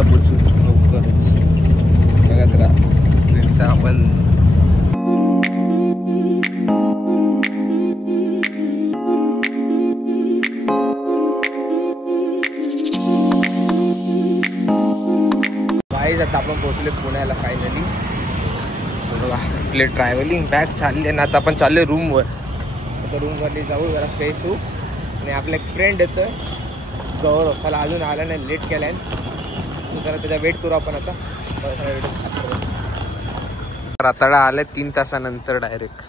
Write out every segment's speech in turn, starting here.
कॅम्पला पोचू लवकरच. बघत राहा आपण. आता आपण पोहोचले पुण्याला फायनली. आपले ट्रॅव्हलिंग बॅग चालले ना. आता आपण चालले रूमवर. आता रूमवरती जाऊ, जरा फ्रेश होऊ. आणि आपला एक फ्रेंड येतोय गौरव, त्याला अजून आला नाही, लेट केलाय. जरा त्याचा वेट करू आपण आता. राताळा आले 3 तासानंतर डायरेक्ट.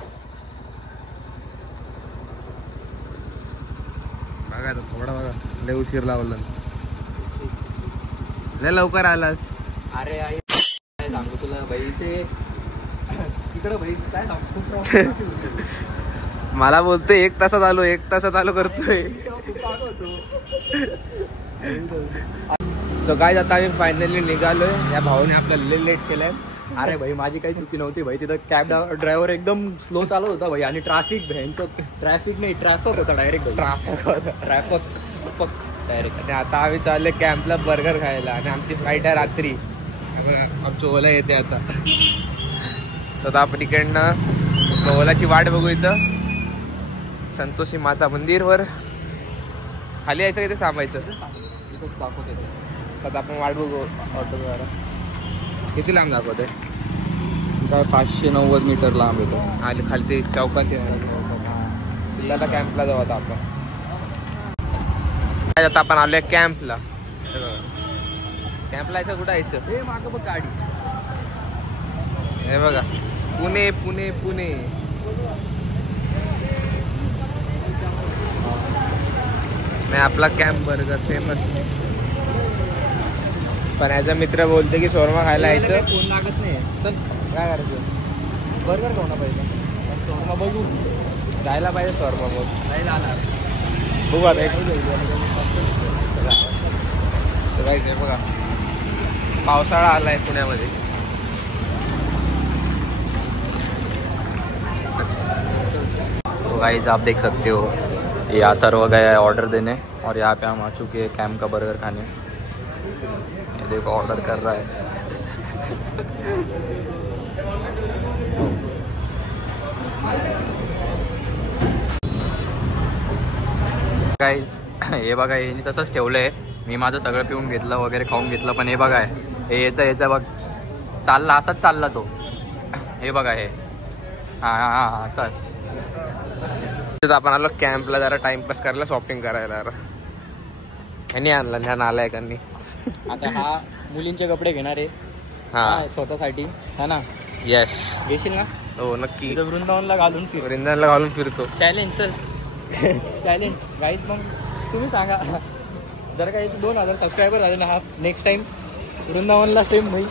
बघा थोडा बघा, लय उशीर लावला, लय लवकर आलास. अरे आई काय सांगू तुला भाई, ते तिकडं भाई काय सांगू. मला बोलतोय 1 तासात आलो, 1 तासात आलो करतोय. सो गाइस आता आम्ही फायनली निघालोय. या भावाने आपल्याला लेट केलंय. अरे भाई माझी काही चुकी नव्हती भाई. तिथं कॅब ड्रायव्हर एकदम स्लो चालवत होता भाई. आणि ट्रॅफिक नाही ट्रॅफिक होता डायरेक्ट. Traffic direct. आणि आता आम्ही चालले कॅम्पला बर्गर खायला. आणि आमची फ्लाईट आहे रात्री. आमची ओला येते आता. तर आपण इकडनं ओलाची वाट बघू. इथं संतोषी माता मंदिरवर खाली यायचं, इथे थांबायचं. आता आपण वाट बघू ऑटोद्वारा. किती लांब दाखवत आहे? काय 590 मीटर लांब येतो. आणि खाली चौकात जिल्ह्याला कॅम्पला जाऊ आता आपण. आता आपण आलोय कॅम्पला. कॅम्पला यायचं, कुठं यायचं? हे मागं बघ गाडी. हे बघा, पुणे पुणे पुणे. नाही आपला कॅम्प बर्गर फेमस. पण याचा मित्र बोलते की शोरमा खायला यायचं. फोन लागत नाही. चल काय करायचं? बर्गर खाऊ ना पाहिजे. शोरमा बघू, जायला पाहिजे शोरमा. मग जायला आला बघू आता. हे बघा, पावसाळा आलाय पुण्यामध्ये. तो गाइस आप देख सकते हो, ये अथर्व गया है ऑर्डर देने. और यहाँ पे हम आ चुके हैं कैम्प का बर्गर खाने. ये देखो ऑर्डर कर रहा है. गाइस हे बघा, हे तसंच ठेवलंय. मी माझं सगळं पिऊन घेतलं वगैरे, खाऊन घेतलं. पण हे बघा, हे याचा बघ चालला, असाच चालला तो. हे बघा हे. हां चल. आपण आलो कॅम्पला जरा टाइमपास करायला, शॉपिंग करायला. ह्यांनी आणला, ह्या आलाय त्यांनी. आता हा मुलींचे कपडे घेणार आहे. हा स्वतःसाठी, हा ना? येस, घेशील ना? हो नक्की. वृंदावनला घालून वृंदावनला घालून फिरतो. चॅलेंज चल. Challenge guys. मग तुम्ही सांगा, जर का याचे 2000 सबस्क्रायबर झाले ना, हा नेक्स्ट टाइम वृंदावनला सेम भाई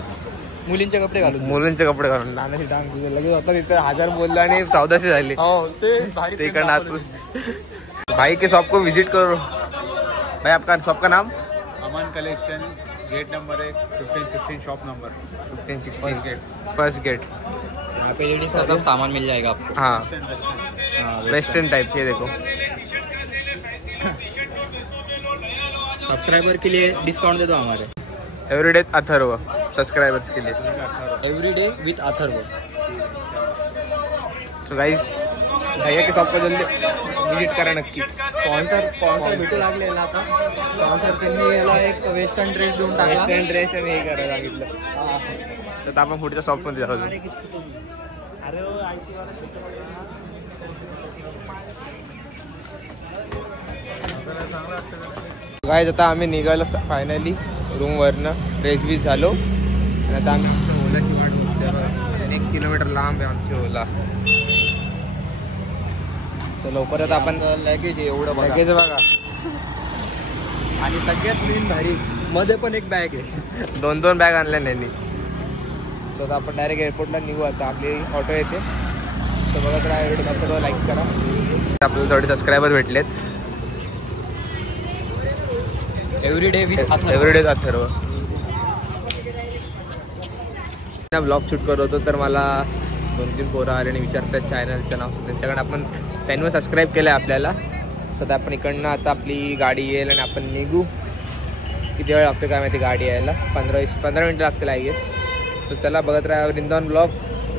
मुलींचे कपडे घालून. मुलींचे कपडे घालून नाण्याची डांग लगेच होता. तिथे 1000 बोलला आणि 1400 झाले. हो ते भाई के शॉप को विजिट करो. भाई आपका शॉप का नाम? Aman collection, gate number 1, 1516 shop number 1516 first gate. यहाँ पे लेडीज का सब सामान मिल जाएगा आपको. हाँ वेस्टर्न टाइप. ये देखो, सब्सक्राइबर के लिए डिस्काउंट दे दो हमारे. एवरीडे अथर्व सब्सक्राइबर्स के लिए. Everyday with Atharva. So guys, भैया के शॉप को जल्दी विजिट करा नक्की. स्पॉन्सर भेटू लागलेला आता. स्पॉन्सर त्यांनी याला एक वेस्टर्न ड्रेस देऊन टाकला. वेस्टर्न ड्रेस आणि हे करायला सांगितलं. तर आपण पुढच्या शॉपमध्ये जाऊ. गाइस आता आम्ही निघालो फायनली रूमवरनं. फ्रेश बीच झालो. आणि आता आम्ही आमच्या ओलाची वाट बघतोय. 1 किलोमीटर लांब आहे आमची ओला. सो लवकरच आपण लगेज एवढं लगेच बघा. आणि सगळ्यात मेन भारी मध्ये पण एक बॅग आहे. 2 बॅग आणल्या त्यांनी. सो आता आपण डायरेक्ट एअरपोर्टला निघू. आता आपली ऑटो येते. तर बघा, तर व्हिडिओ लाईक करा. आपल्याला थोडे सबस्क्रायबर भेटलेत. एव्हरीडे अथर्व. ब्लॉग शूट करत होतो, तर मला 2-3 पोरं आले आणि विचारतात चॅनलचं नाव. त्यांच्याकडे त्यांनी सबस्क्राईब केलं आहे आपल्याला. सध्या आपण इकडनं आता आपली गाडी येईल आणि आपण निघू. किती वेळ लागतो काय माहिती गाडी यायला. 15 मिनटं लागतील आय गेस. सो चला बघत राहा वृंदावन ब्लॉग.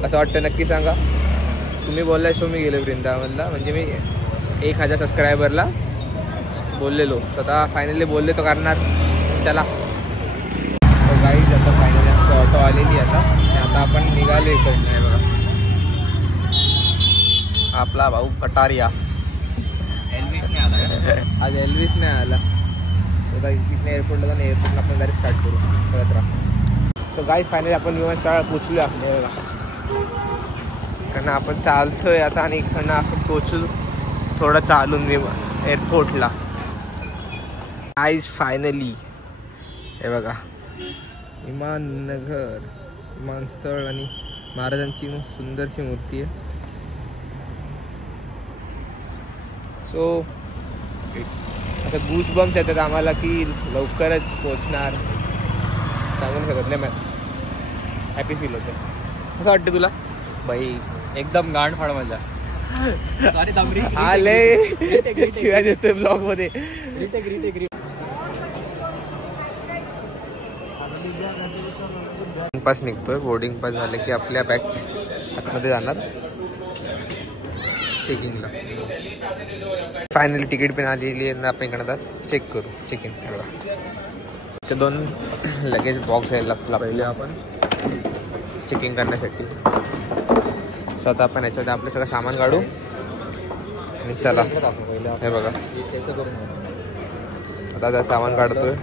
असं वाटतं नक्की सांगा. तुम्ही बोललाय सो मी गेलो वृंदावनला. म्हणजे मी 1000 सबस्क्रायबरला बोललेलो. स्वतः फायनली बोलले तो करणार. चला तो गाईज आता फायनली आमची ऑटो आलेली आता. आणि आता आपण निघालो इकडनं आहे बघा. आपला भाऊ कटारिया आज एल्विस नाही आला. आता इथनं एअरपोर्टला जाऊन एअरपोर्टला आपण डायरेक्ट स्टार्ट करू. बघत राहा. सो गाईज फायनली आपण विमानस्थळावर पोचलो आपल्या बघा. कारण आपण चालतोय आता आणि इकडनं आपण पोचू थोडं चालून एअरपोर्टला. गाईज फायनली हे बघा विमाननगर विमानस्थळ आणि महाराजांची सुंदरशी मूर्ती आहे. सो आता गूस बम्स येतात आम्हाला की लवकरच पोचणार. सांगून शकत नाही. मॅम हॅपी फील होतं. कसं वाटतं तुला बाई? एकदम गांडफाड मजा. हा लय शिवाय देतोय ब्लॉग मध्ये. पास निघतोय. बोर्डिंग पास झाले की आपल्या बॅग आतमध्ये जाणार चेकिंगला. फायनली तिकीट पण आलेली आहे. आपण इकडे चेक करू. चेकिंग ते 2 लगेज बॉक्स यायला लागतील पहिले आपण चेकिंग करण्यासाठी. स्वतः आपण याच्यात आपलं सगळं सामान काढू आणि चला. हे बघा आता त्या सामान काढतोय.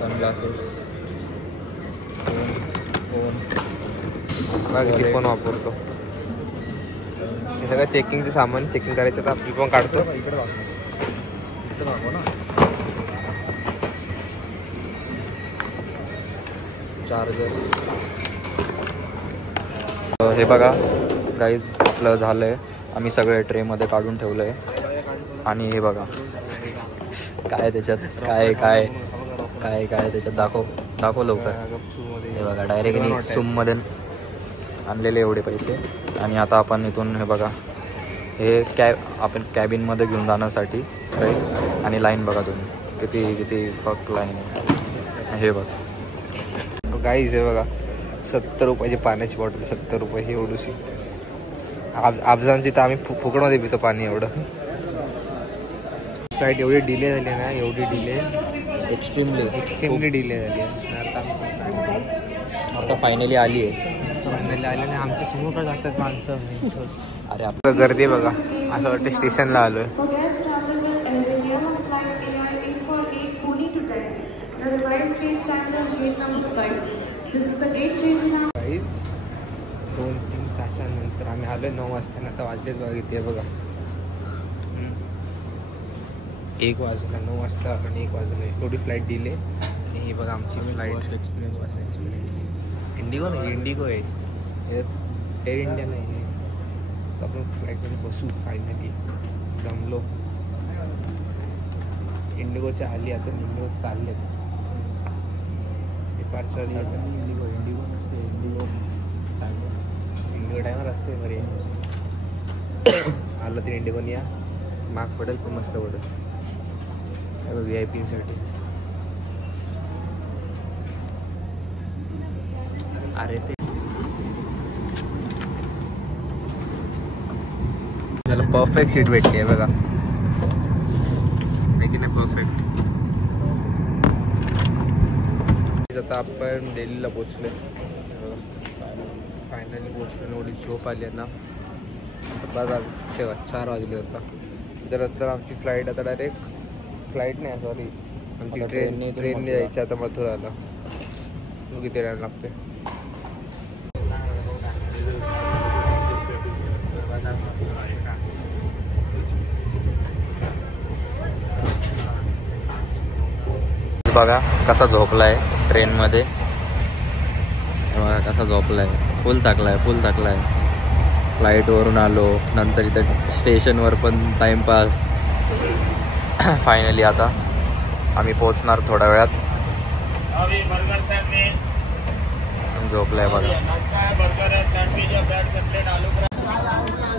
सनग्लासेस बघा किती फोन वापरतो. हे सगळं चेकिंगचं सामान चेकिंग करायचं तर आपली पण काढतो. चार्जर. हे बघा गाईज आपलं झालंय. आम्ही सगळे ट्रेमध्ये काढून ठेवलंय. आणि हे बघा काय त्याच्यात काय काय काय काय त्याच्यात दाखव लवकर. हे बघा डायरेक्टली सूममध्ये आणलेले एवढे पैसे. आणि आता आपण इथून हे बघा हे आपण कॅबिनमध्ये घेऊन जाण्यासाठी राहील. आणि लाईन बघा तुम्ही किती किती फक्त लाईन आहे. हे बघा गाईज हे बघा 70 रुपयाची पाण्याची बॉटल. 70 रुपये एवढीशी. अफजान तिथं आम्ही फुकटमध्ये पितो पाणी एवढं. फ्लाईट एवढी डिले झाली ना. एवढी डिले एक्स्ट्रीमली डिले झाली आहे. आता फायनली आली आहे. फायनली आले आणि आमच्या समोर काय जातात माणसं. अरे आपलं गर्दी बघा. असं वाटतं स्टेशनला आलोय. गाईज 2-3 तासानंतर आम्ही आलोय. 9 वाजता. आता वाजलेच बघा इथे बघा 1 वाजला. 9 वाजता आणि 1 वाजले. एवढी फ्लाईट डिले. आणि ही बघा आमची फ्लाईट एक्सपिरियन्स. इंडिगो नाही इंडिगो आहे. एअर इंडिया नाही आहे. आपण फ्लाईटमध्ये बसू फायनली. जमलो. इंडिगोच्या आली आता. इंडिगो चाललेत. डिपार्चर इंडिगो नसते. इंडिगो टायमर असते बरे. आलं तर इंडिगोन या. माग पडेल पण मस्त पडेल. VIP-साठी. अरे ते त्याला परफेक्ट सीट भेटली आहे बघा. परफेक्ट. आता आपण दिल्लीला पोचलोय. फायनली पोचलो. एवढी झोप आली आहे ना. बघा 4 वाजले होता. त्यानंतर आमची फ्लाईट आता डायरेक्ट फ्लाईट नाही सॉरी आमची ट्रेनने जायची आता मथुराला. किती टाइम लागते. बघा कसा झोपलाय ट्रेनमध्ये. बघा कसा झोपलाय. फुल थकलाय. फ्लाईटवरून आलो. नंतर इथं स्टेशनवर पण टाइमपास. फायनली आता आम्ही पोहोचणार थोड्या वेळात. झोपलाय बघा.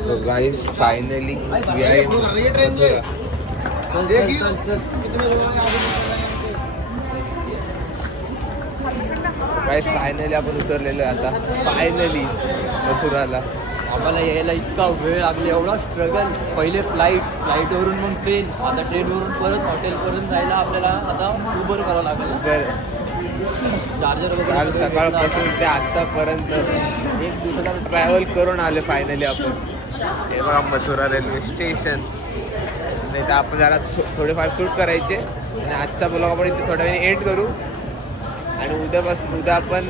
So guys, finally we are in काय फायनली आपण उतरलेलो आहे आता फायनली मथुराला. आम्हाला यायला इतका वेळ लागला, एवढा स्ट्रगल. पहिले फ्लाईटवरून मग ट्रेन, आता ट्रेनवरून परत हॉटेलपर्यंत जायला आपल्याला आता उबर करावं लागेल. चार्जर काल वगैरे सकाळपासून ते आत्तापर्यंत 1 दिवसाचा ट्रॅव्हल करून आले फायनली आपण. हे बघा मथुरा रेल्वे स्टेशन. नाही तर आपण जरा थोडेफार शूट करायचे आणि आजचा ब्लॉग आपण इथे थोड्या वेळाने एंड करू आणि उद्या आपण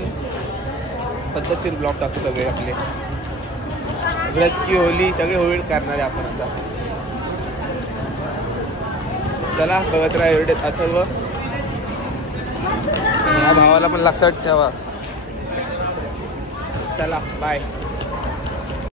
पद्धतशीर ब्लॉग टाकू सगळे आपले. ब्रज की होली सगळे होळी करणार आहे आपण आता. चला बघत राहा एवढे अथर्व. या भावाला पण लक्षात ठेवा. चला बाय.